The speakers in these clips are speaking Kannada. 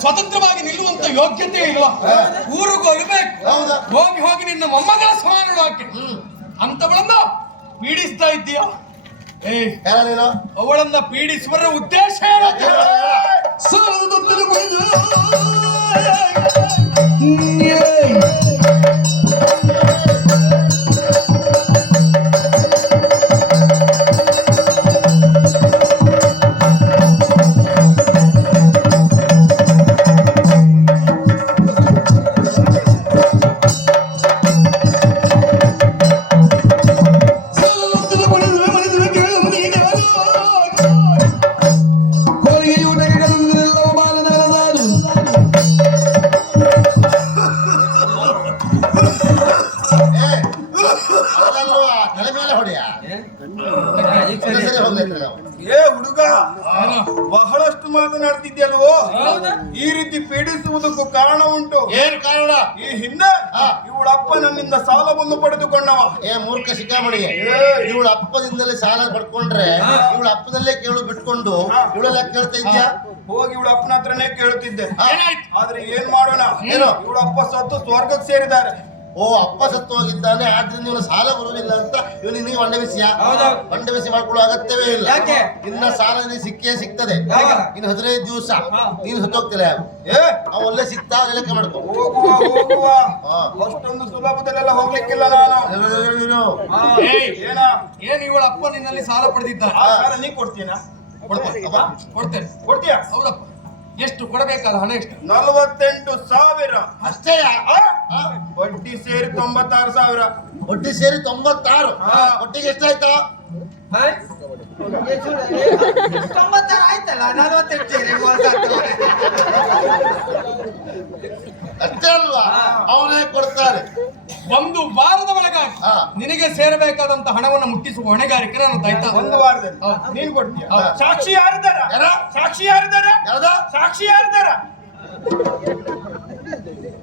ಸ್ವತಂತ್ರವಾಗಿ ನಿಲ್ಲುವಂತ ಯೋಗ್ಯತೆ ಇಲ್ಲ ಊರಿಗೆ ಹೋಗಬೇಕು. ಹೌದಾ? ಹೋಗಿ ಹೋಗಿ ನಿನ್ನ ಮೊಮ್ಮಗಳ ಸಮಾನ ಹಾಕಿ ಅಂತವಳನ್ನ ಪೀಡಿಸ್ತಾ ಇದ್ದೀಯ? ಏ ಅವಳನ್ನ ಪೀಡಿಸುವ ಉದ್ದೇಶ ಏ ಹುಡುಗ ಬಹಳಷ್ಟು ಮಾತನಾಡ್ತಿದ್ಯಲ್ವೋ ಈ ರೀತಿ ಪೀಡಿಸುವುದಕ್ಕೂ ಕಾರಣ ಉಂಟು. ಏನ್ ಕಾರಣ? ಈ ಹಿಂದೆ ಇವಳ ಇವಳಪ್ಪ ನನ್ನಿಂದ ಸಾಲವನ್ನು ಪಡೆದುಕೊಂಡವ. ಏ ಮೂರ್ಖ ಶಿಖಾಮಣಿಗೆ ಇವಳ ಅಪ್ಪದಿಂದಲೇ ಸಾಲ ಪಡ್ಕೊಂಡ್ರೆ ಇವಳ ಅಪ್ಪದಲ್ಲೇ ಕೇಳು ಬಿಟ್ಕೊಂಡು ಇವಳೆಲ್ಲ ಕೇಳ್ತಾ ಇದ್ಯಾ? ಹೋಗಿ ಇವಳ ಅಪ್ಪನ ಹತ್ರನೇ ಕೇಳುತ್ತಿದ್ದೆ? ಆದ್ರೆ ಏನ್ ಮಾಡೋಣ? ಏನು? ಇವಳಪ್ಪ ಸತ್ತು ಸ್ವರ್ಗಕ್ಕೆ ಸೇರಿದ್ದಾರೆ. ಓ ಅಪ್ಪ ಸತ್ತು ಹೋಗಿದ್ದಾನೆ ಆದ್ರಿಂದ ಇವನು ಸಾಲ ಬರುವುದಿಲ್ಲ ಅಂತ ಇವನು ನೀವು ಬಂಡ ಬಿಸಿಯ? ಬಂಡ ಬಿಸಿ ಮಾಡ್ಕೊಳ್ಳೋ ಅಗತ್ಯವೇ ಇಲ್ಲ. ಯಾಕೆ? ಇನ್ನ ಸಾಲ ನಿನಗೆ ಸಿಕ್ಕೇ ಸಿಗ್ತದೆ. ಇನ್ನು ಹದಿನೈದು ದಿವಸ. ನೀನು ಸತ್ತು ಹೋಗ್ತಿಲ್ಲ ಏ? ಅವ ಒಳ್ಳೆ ಸಿಗ್ತಾ ಲೆಕ್ಕ ಮಾಡ್ಕೊ. ಹೋಗುವ ಹೋಗುವ. ಹಾ. ಅಷ್ಟೊಂದು ಸುಲಭದಲ್ಲೆಲ್ಲ ಹೋಗ್ಲಿಕ್ಕಿಲ್ಲ ನಾನು. ಏನ? ಇವಳ ಅಪ್ಪ ನಿನ್ನಲ್ಲಿ ಸಾಲ ಪಡೆದಿದ್ದ? ಸಾಲ ನೀ ಕೊಡ್ತೀನ. ಕೊಡ್ತೀನಿ. ಅಪ್ಪ. ಕೊಡ್ತೇನೆ. ಕೊಡ್ತೀಯ? ಹೌದಪ್ಪ. ಎಷ್ಟು ಕೊಡಬೇಕಲ್ಲ ಹಣ ಎಷ್ಟು? ನಲವತ್ತೆಂಟು ಸಾವಿರ. ಅಷ್ಟೇ ಬಡ್ಡಿ ಸೇರಿ ತೊಂಬತ್ತಾರು ಸಾವಿರ. ಒಟ್ಟಿ ಸೇರಿ ತೊಂಬತ್ತಾರು? ಹಾ. ಒಟ್ಟಿಗೆ ಎಷ್ಟಾಯ್ತಾ? ತೊಂಬತ್ತಾರು ಆಯ್ತಲ್ಲ ನಲವತ್ತೆಂಟು ಸೇರಿ. ಅಷ್ಟೇ ಅಲ್ವಾ? ಅವನೇ ಕೊಡ್ತಾರೆ. ಒಂದು ವಾರದ ಒಳಗಾಗಿ ಹಾ. ನಿನಗೆ ಸೇರಬೇಕಾದಂತ ಹಣವನ್ನು ಮುಟ್ಟಿಸುವ ಹೊಣೆಗಾರಿಕೆ ನಾನು ದೈತ ಒಂದು ವಾರದಲ್ಲಿ. ನೀನ್ ಕೊಡ್ತೀಯ? ಸಾಕ್ಷಿ ಯಾರಿದ್ದಾರ? ಯಾರ? ಸಾಕ್ಷಿ ಯಾರಿದ್ದಾರ? ಯಾವ್ದ ಸಾಕ್ಷಿ ಯಾರಿದ್ದಾರ?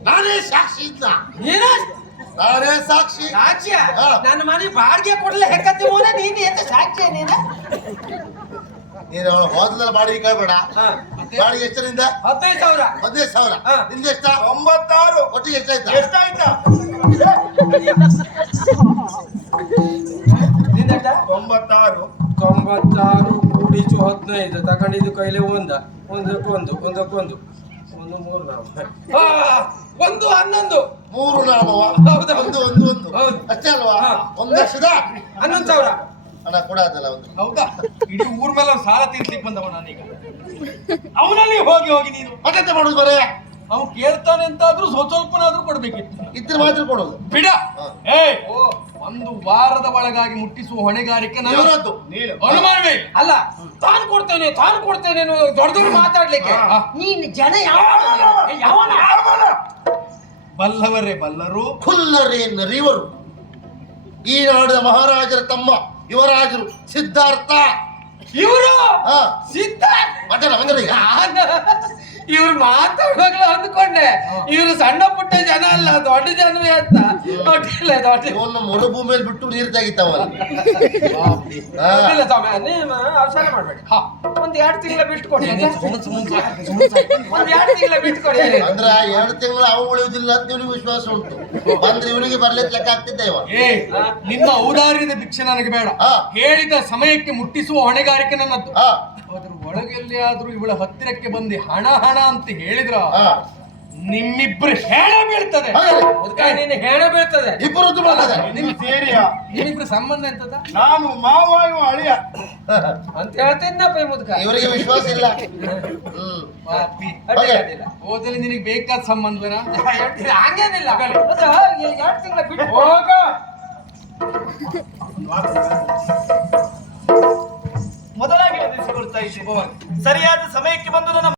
ನಾನೇ ಸಾಕ್ಷಿ ಇದ್ದ ನೀನ? ನಾನೇ ಸಾಕ್ಷಿ. ಸಾಕ್ಷಿ ಹಾ. ನನ್ನ ಮನೆ ಬಾಡಿಗೆ ಕೊಡ್ಲೆ ಹೆಕ್ಕತ್ತಿ ಮೂಲ? ನೀನು ಎಂತ ಸಾಕ್ಷ್ಯ ನೀನು? ನೀನು ಅವಳ ಬಾಡಿಗೆ ಕೇಳ್ಬೇಡ. ಹಾ. ಬಾಡಿಗೆ ಎಷ್ಟರಿಂದ? ಹದಿನೈದು ಸಾವಿರ. ಹದಿನೈದು ಸಾವಿರ. ಹಾ. ನಿಂದ ಎಷ್ಟ? ಒಂಬತ್ತಾರು ಒಟ್ಟಿಗೆ ಎಷ್ಟಾಯ್ತಾ? ಎಷ್ಟಾಯ್ತಾ? ನಿಂದೆಷ್ಟ? ತೊಂಬತ್ತಾರು. ತೊಂಬತ್ತಾರು ಕೂಡಿಸು ಹದಿನೈದು. ತಗೊಂಡಿದ್ದು ಕೈಲಿ ಒಂದ. ಒಂದಕ್ಕೊಂದು ಒಂದಕ್ಕೊಂದು. ಒಂದು ಮೂರು ನಾಲ್ಕು. ಒಂದು ಹನ್ನೊಂದು. ಮೂರು ನಾಮವ ಹೌದು. ಒಂದು ಒಂದು ಒಂದು. ಹೌದು. ಅಷ್ಟೇ ಅಲ್ವಾ? ಹಾ. ಒಂದು ಲಕ್ಷದ? ಹನ್ನೊಂದು ಸಾವಿರ. ಕೂಡ ಅದಲ್ಲ ಒಂದು. ಹೌದಾ? ಇಡೀ ಊರ್ ಮೇಲೆ ಅವ್ನ್ ಸಾಲ ತೀರ್ಸ್ಲಿಕ್ಕೆ ಬಂದವ ನಾನೀಗ. ಅವನಲ್ಲಿ ಹೋಗಿ ಹೋಗಿ ನೀನು. ಪಟ್ಟಂತೆ ಮಾಡುದು ಬರೇ? ಅವ್ನು ಕೇಳ್ತಾನೆ ಅಂತಾದ್ರೂ ಸ್ವಲ್ಪ ಸ್ವಲ್ಪನಾದ್ರೂ ಕೊಡ್ಬೇಕಿತ್ತು. ಇದ್ರೆ ಮಾತ್ರ ಕೊಡೋದು. ಬಿಡ. ಏ ಓ ಒಂದು ವಾರದ ಒಳಗಾಗಿ ಮುಟ್ಟಿಸುವ ಹೊಣೆಗಾರಿಕೆ ನನ್ನ ನೀನು. ಅನುಮಾನವೇ? ಅಲ್ಲ ತಾನು ಕೊಡ್ತೇನೆ ತಾನು ಕೊಡ್ತೇನೆ ಅನ್ನೋ ದೊಡ್ಡ ದೊಡ್ಡ ಮಾತಾಡ್ಲಿಕ್ಕೆ. ಹಾ. ನೀನ್ ಜನ ಯಾವ ಯಾವನ? ಬಲ್ಲವರೇ ಬಲ್ಲರು. ಖುಲ್ಲರೇ ನರಿವರು. ಈ ನಾಡಿನ ಮಹಾರಾಜರ ತಮ್ಮ ಯುವರಾಜರು ಸಿದ್ಧಾರ್ಥ. ಇವರು? ಹಾ. ಸಿದ್ಧ ಮಾತಾಡ ಬಂದ್ರೀಗ ಇವ್ರು ಮಾತಾಡುವಾಗಲೂ ಅಂದ್ಕೊಂಡೆ. ಇವ್ರು ಸಣ್ಣ ಪುಟ್ಟ ಜನ ಅಲ್ಲ ದೊಡ್ಡ ಜನವೇ ಅಂತ. ದೊಡ್ಡ ದೊಡ್ಡ ಇವನ್ನ ಮರುಭೂಮಿಯಲ್ಲಿ ಬಿಟ್ಟು ನೀರು ತೆಗಿತಾವಲ್ಲ. ಅವಸರ ಮಾಡ್ಬೇಡಿ. ಹಾ. ಒಂದ್ ಎರಡು ತಿಂಗಳ ಬಿಟ್ಕೊಡಿ ಒಂದ್ ಎರಡು ತಿಂಗಳ ಬಿಟ್ಕೊಡಿ. ಅಂದ್ರ ಎರಡು ತಿಂಗಳು ಅವು ಉಳಿಯುವುದಿಲ್ಲ ಅಂತ ಇವನಿಗೆ ವಿಶ್ವಾಸ ಉಂಟು. ಬಂದ್ರೆ ಇವನಿಗೆ ಬರ್ಲಿಕ್ಕೆ ಲೆಕ್ಕ ಆಗ್ತಿದ್ದ ಇವ ಏ ನಿನ್ನ ಔದಾರ್ಯದ ಭಿಕ್ಷೆ ನನಗೆ ಬೇಡ. ಹಾ. ಹೇಳಿದ ಸಮಯಕ್ಕೆ ಮುಟ್ಟಿಸುವ ಹೊಣೆಗಾರಿಕೆ ನನ್ನದು. ಅದ್ರ ಅದ್ರ ಒಳಗೆಲ್ಲಿಯಾದ್ರೂ ಇವಳ ಹತ್ತಿರಕ್ಕೆ ಬಂದು ಹಣ ಹಣ ಅಂತ ಹೇಳಿದ್ರ ನಿಮ್ಮಿಬ್ರು ಹೇಳ ಬೀಳ್ತದೆ. ಹೇಳ ಮುದ್ಕ ನೀನು ಹೆಣ ಬೀಳ್ತದೆ. ಇಬ್ಬರು ಬರ್ತದೆ ನಿನ್ ಸೇರಿಯ. ನಿಮ್ಮಿಬ್ರು ಸಂಬಂಧ ಎಂತದ? ನಾನು ಮಾವ ಇವ ಅಳಿಯ. ಅಂತ ಹೇಳ್ತೇನಪ್ಪ ಈ ಮುದ್ಕ. ಇವರಿಗೆ ವಿಶ್ವಾಸ ಇಲ್ಲ. ಹ್ಮ್. ಪಾಪಿ. ಅಡ್ಡಿಲ್ಲ, ಅಡ್ಡಿಲ್ಲ. ಹೋದಲ್ಲಿ ನಿನಗೆ ಬೇಕಾದ ಸಂಬಂಧ ಇಲ್ಲ, ಹಂಗೇನಿಲ್ಲ. ಅದು ಎರಡು ತಿಂಗಳ ಬಿಟ್ಟು ಹೋಗ. ಮೊದಲಾಗಿ ಒದಗಿಸಿಕೊಳ್ತಾ ಇದ್ದೇನೆ ಸರಿಯಾದ ಸಮಯಕ್ಕೆ ಬಂದು ನನ್ನ